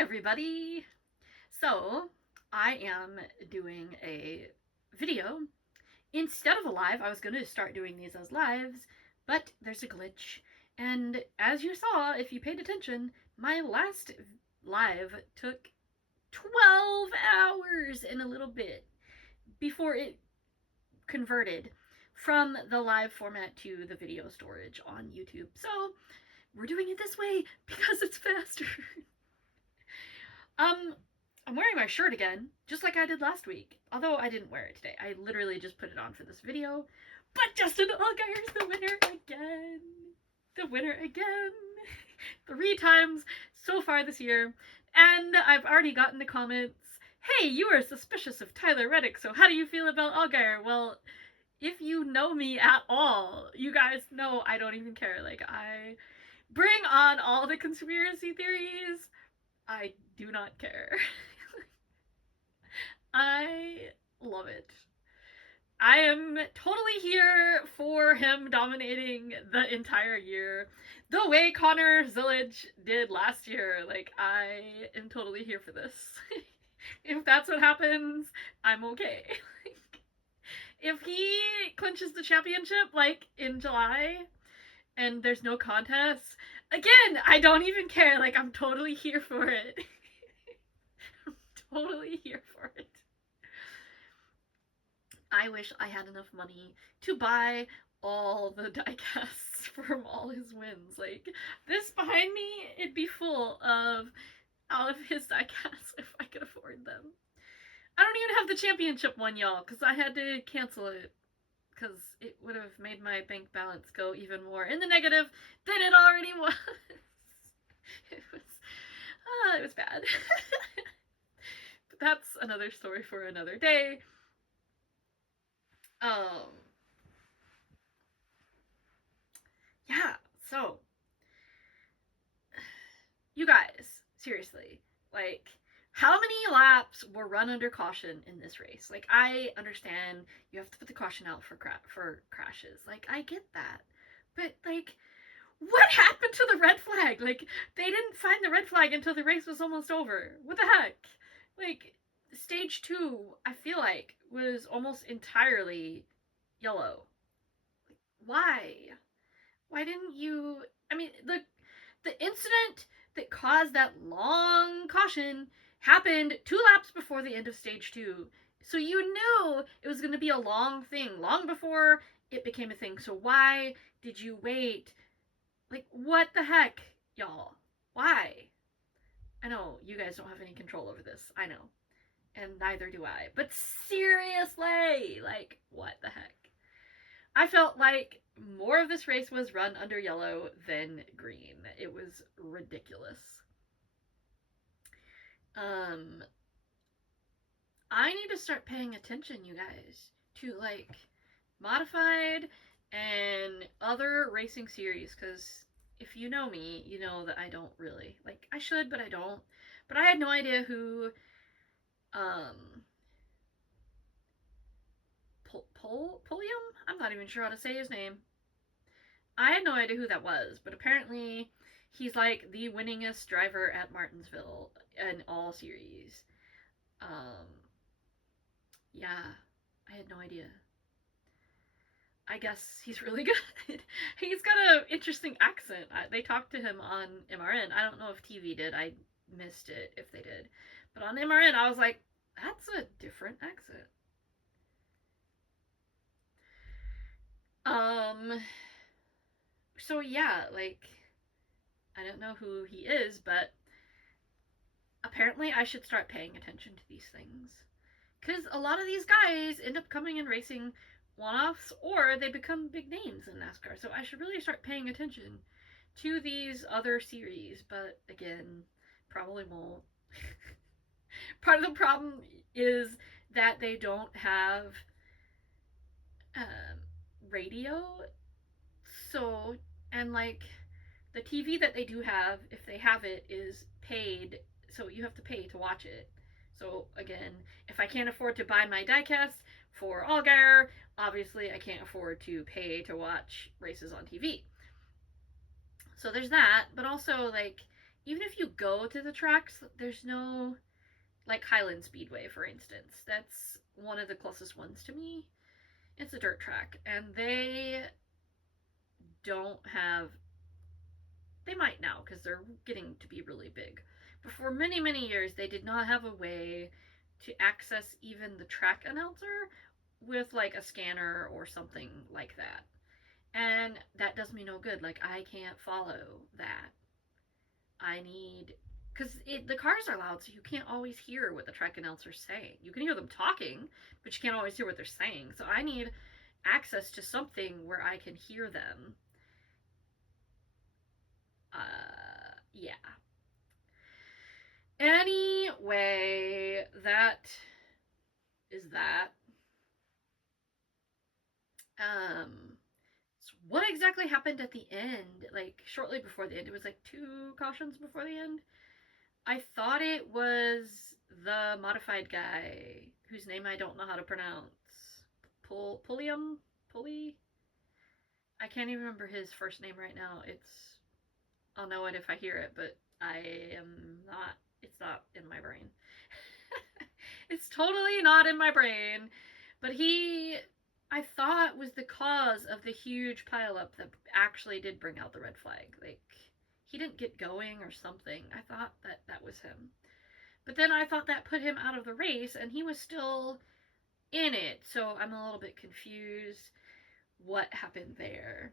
Hi everybody! So, I am doing a video. Instead of a live, I was going to start doing these as lives, but there's a glitch. And as you saw, if you paid attention, my last live took 12 hours and a little bit before it converted from the live format to the video storage on YouTube. So, we're doing it this way because it's faster. I'm wearing my shirt again, just like I did last week. Although I didn't wear it today. I literally just put it on for this video. But Justin Allgaier's the winner again. The winner again. 3 times so far this year. And I've already gotten the comments, hey, you are suspicious of Tyler Reddick, so how do you feel about Allgaier? Well, if you know me at all, you guys know I don't even care. Like, I bring on all the conspiracy theories. I do not care. I love it. I am totally here for him dominating the entire year. The way Connor Zillage did last year. Like, I am totally here for this. If that's what happens, I'm okay. If he clinches the championship, like, in July, and there's no contest, again, I don't even care. Like, I'm totally here for it. I'm totally here for it. I wish I had enough money to buy all the diecasts from all his wins. Like, this behind me, it'd be full of all of his diecasts if I could afford them. I don't even have the championship one, y'all, because I had to cancel it. Because it would have made my bank balance go even more in the negative than it already was. It was bad. But that's another story for another day. Yeah, so, you guys, seriously, like, how many laps were run under caution in this race? Like, I understand you have to put the caution out for crashes. Like, I get that. But, like, what happened to the red flag? Like, they didn't find the red flag until the race was almost over. What the heck? Like, stage 2, I feel like, was almost entirely yellow. Why? Why didn't you... I mean, the incident that caused that long caution happened 2 laps before the end of stage 2. So you knew it was going to be a long thing, long before it became a thing. So why did you wait? Like, what the heck, y'all? Why? I know you guys don't have any control over this. I know. And neither do I. But seriously, like, what the heck? I felt like more of this race was run under yellow than green. It was ridiculous. I need to start paying attention, you guys, to, like, modified and other racing series, because if you know me, you know that I don't really, like, I should, but I don't. But I had no idea who, Pulliam? I'm not even sure how to say his name. I had no idea who that was, but apparently he's like the winningest driver at Martinsville in all series. Yeah, I had no idea. I guess he's really good. He's got an interesting accent. They talked to him on MRN. I don't know if TV did. I missed it if they did. But on MRN, I was like, that's a different accent. So yeah, like, I don't know who he is, but apparently I should start paying attention to these things. Because a lot of these guys end up coming and racing one-offs, or they become big names in NASCAR. So I should really start paying attention to these other series, but again, probably won't. Part of the problem is that they don't have radio, so, and like, the TV that they do have, if they have it, is paid, so you have to pay to watch it. So again, if I can't afford to buy my diecast for Allgaier, obviously I can't afford to pay to watch races on TV. So there's that, but also, like, even if you go to the tracks, there's no, like Highland Speedway, for instance. That's one of the closest ones to me. It's a dirt track, and they don't have. They might now because they're getting to be really big. But for many, many years, they did not have a way to access even the track announcer with like a scanner or something like that. And that does me no good. Like, I can't follow that. I need. Because the cars are loud, so you can't always hear what the track announcer's saying. You can hear them talking, but you can't always hear what they're saying. So I need access to something where I can hear them. Yeah. Anyway, that is that. Um, so what exactly happened at the end? Like, shortly before the end, it was like 2 cautions before the end. I thought it was the modified guy whose name I don't know how to pronounce. Pulliam? Pulley? I can't even remember his first name right now. I'll know it if I hear it, but I am not. It's not in my brain. It's totally not in my brain. But I thought, was the cause of the huge pileup that actually did bring out the red flag. Like, he didn't get going or something. I thought that was him. But then I thought that put him out of the race, and he was still in it. So I'm a little bit confused what happened there.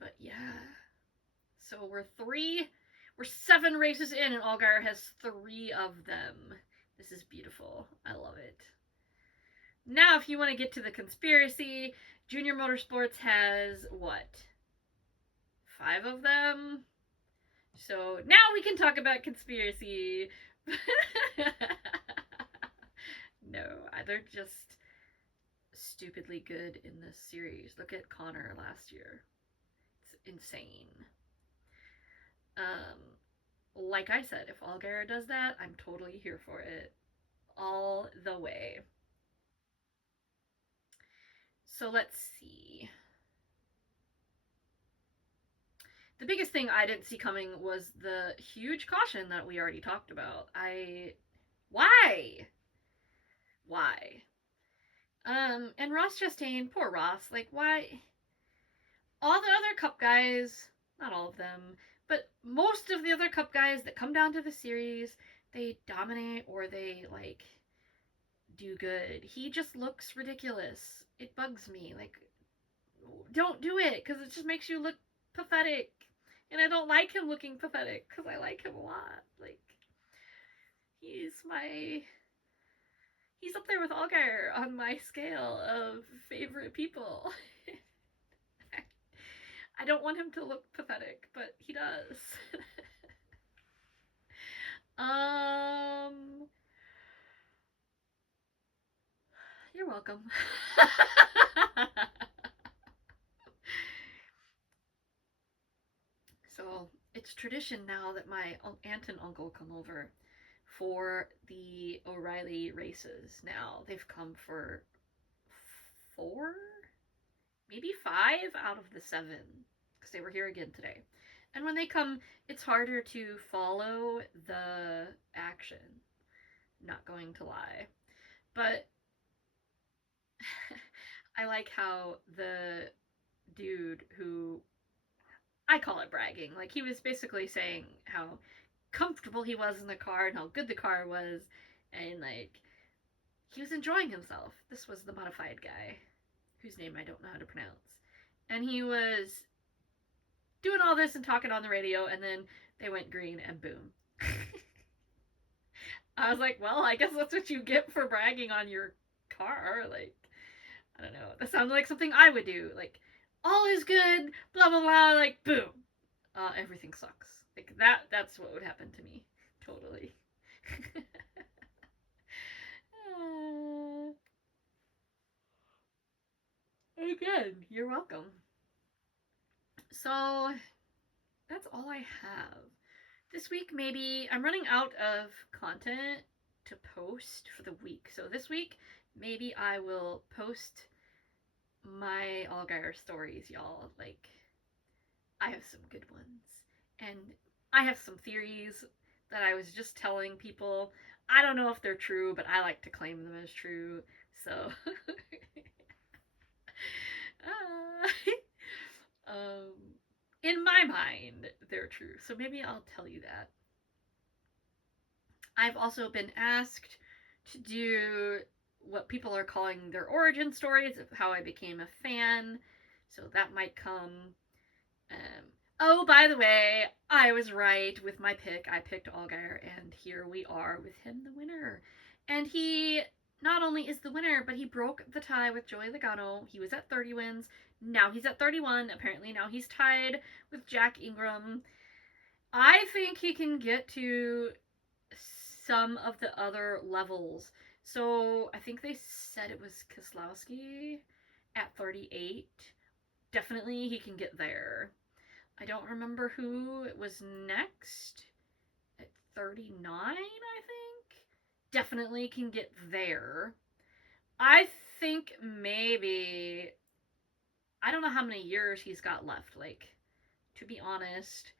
But yeah. So we're 7 races in, and Allgaier has 3 of them. This is beautiful. I love it. Now, if you want to get to the conspiracy, Junior Motorsports has what? 5 of them? So now we can talk about conspiracy. No, they're just stupidly good in this series. Look at Connor last year. It's insane. Like I said, if Allgaier does that, I'm totally here for it. All the way. So let's see. The biggest thing I didn't see coming was the huge caution that we already talked about. Why? Why? And Ross Chastain, poor Ross, like, why? All the other Cup guys, not all of them, but most of the other Cup guys that come down to the series, they dominate or they, like, do good. He just looks ridiculous. It bugs me. Like, don't do it, because it just makes you look pathetic. And I don't like him looking pathetic, because I like him a lot. Like, he's up there with Allgaier on my scale of favorite people. I don't want him to look pathetic, but he does. You're welcome. So it's tradition now that my aunt and uncle come over for the O'Reilly races. Now they've come for 4, maybe 5 out of the 7, because they were here again today. And when they come, it's harder to follow the action. Not going to lie. But I like how the dude who, I call it bragging, like, he was basically saying how comfortable he was in the car and how good the car was, and like, he was enjoying himself. This was the modified guy, whose name I don't know how to pronounce. And he was doing all this and talking on the radio, and then they went green, and boom. I was like, well, I guess that's what you get for bragging on your car. Like, I don't know. That sounds like something I would do. Like, all is good, blah, blah, blah, like, boom. Everything sucks. Like, that's what would happen to me. Totally. Again, you're welcome. So, that's all I have. This week, maybe, I'm running out of content to post for the week. So this week, maybe I will post my Allgaier stories, y'all. Like, I have some good ones. And I have some theories that I was just telling people. I don't know if they're true, but I like to claim them as true. So, um, in my mind, they're true. So maybe I'll tell you that. I've also been asked to do what people are calling their origin stories of how I became a fan. So that might come. Oh, by the way, I was right with my pick. I picked Allgaier, and here we are with him the winner. And he not only is the winner, but he broke the tie with Joey Logano. He was at 30 wins. Now he's at 31. Apparently, now he's tied with Jack Ingram. I think he can get to some of the other levels. So I think they said it was Keselowski at 38. Definitely he can get there. I don't remember who was next at 39, I think. Definitely can get there. I think maybe, I don't know how many years he's got left. Like, to be honest,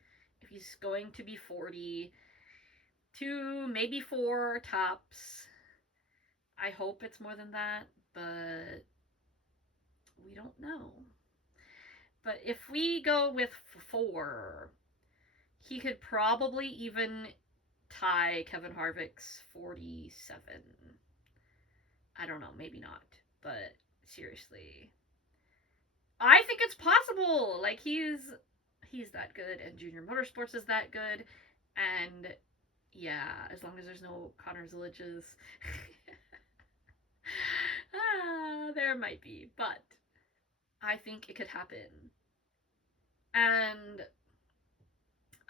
if he's going to be 40, 2, maybe 4 tops. I hope it's more than that, but we don't know. But if we go with 4, he could probably even tie Kevin Harvick's 47. I don't know, maybe not, but seriously, I think it's possible. Like, he's that good, and Junior Motorsports is that good, and yeah, as long as there's no Connor Ziliches. There might be, but I think it could happen. And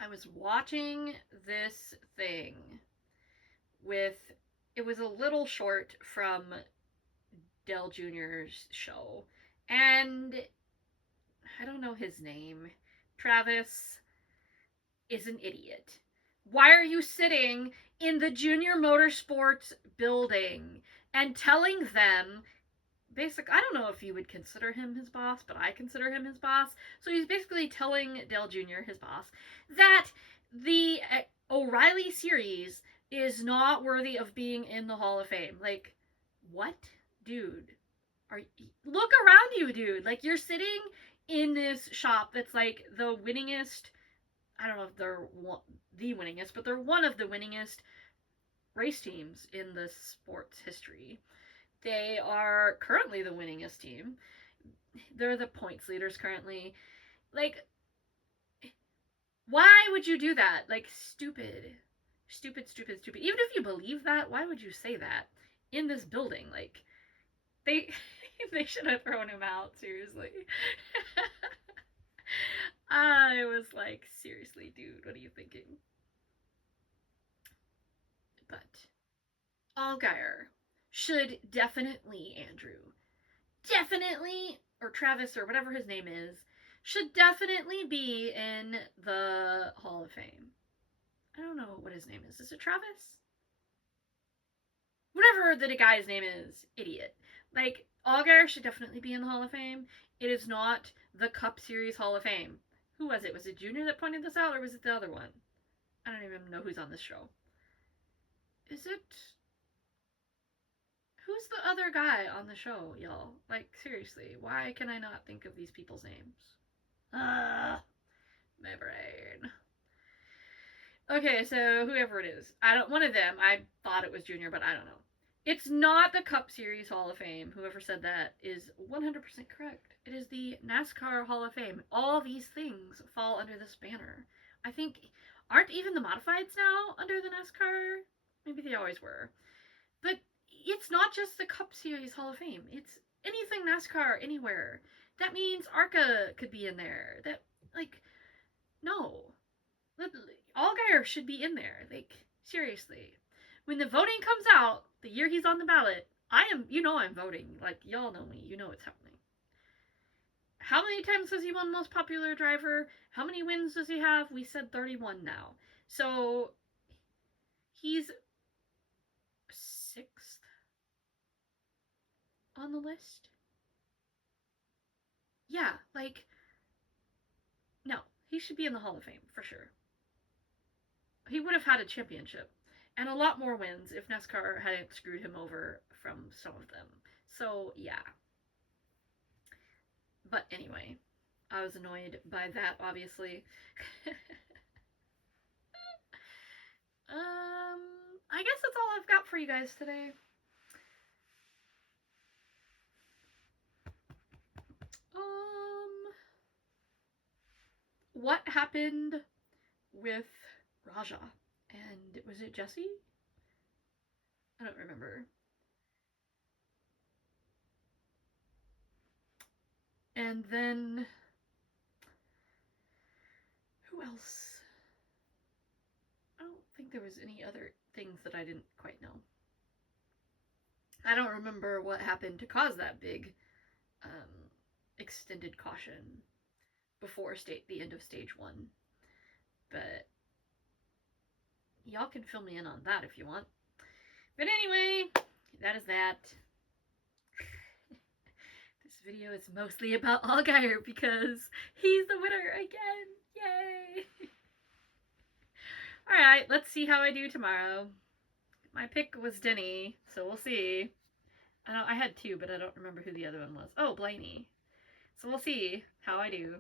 I was watching this thing with, it was a little short from Dale Jr.'s show, and I don't know his name. Travis is an idiot. Why are you sitting in the Junior Motorsports building and telling them, I don't know if you would consider him his boss, but I consider him his boss. So he's basically telling Dale Jr., his boss, that the O'Reilly series is not worthy of being in the Hall of Fame. Like, what? Dude. Look around you, dude. Like, you're sitting in this shop that's like the winningest, I don't know if they're the winningest, but they're one of the winningest race teams in the sport's history. They are currently the winningest team. They're the points leaders currently. Like, why would you do that? Like, stupid. Stupid, stupid, stupid. Even if you believe that, why would you say that in this building? Like, they they should have thrown him out, seriously. I was like, seriously, dude, what are you thinking? But Allgaier should definitely, Andrew, definitely, or Travis, or whatever his name is, should definitely be in the Hall of Fame. I don't know what his name is. Is it Travis? Whatever the guy's name is, idiot. Like, Allgaier should definitely be in the Hall of Fame. It is not the Cup Series Hall of Fame. Who was it? Was it Junior that pointed this out, or was it the other one? I don't even know who's on this show. Is it? Who's the other guy on the show, y'all? Like, seriously, why can I not think of these people's names? My brain. Okay, so whoever it is, one of them. I thought it was Junior, but I don't know. It's not the Cup Series Hall of Fame. Whoever said that is 100% correct. It is the NASCAR Hall of Fame. All these things fall under this banner. I think, aren't even the modifieds now under the NASCAR? Maybe they always were. But it's not just the Cup Series Hall of Fame. It's anything NASCAR anywhere. That means ARCA could be in there. That, like, no. Allgaier should be in there. Like, seriously. When the voting comes out, the year he's on the ballot, I'm voting. Like, y'all know me. You know what's happening. How many times has he won most popular driver? How many wins does he have? We said 31 now. So, he's 6th on the list. Yeah, like, no. he should be in the Hall of Fame for sure. He would have had a championship and a lot more wins if NASCAR hadn't screwed him over from some of them. So, yeah. But anyway, I was annoyed by that, obviously. I guess that's all I've got for you guys today. What happened with Raja? And was it Jesse? I don't remember. And then who else? I don't think there was any other things that I didn't quite know. I don't remember what happened to cause that big extended caution before the end of stage 1. But y'all can fill me in on that if you want. But anyway, that is that. This video is mostly about Allgaier because he's the winner again. Yay! Alright, let's see how I do tomorrow. My pick was Denny, so we'll see. I had 2, but I don't remember who the other one was. Oh, Blaney. So we'll see how I do.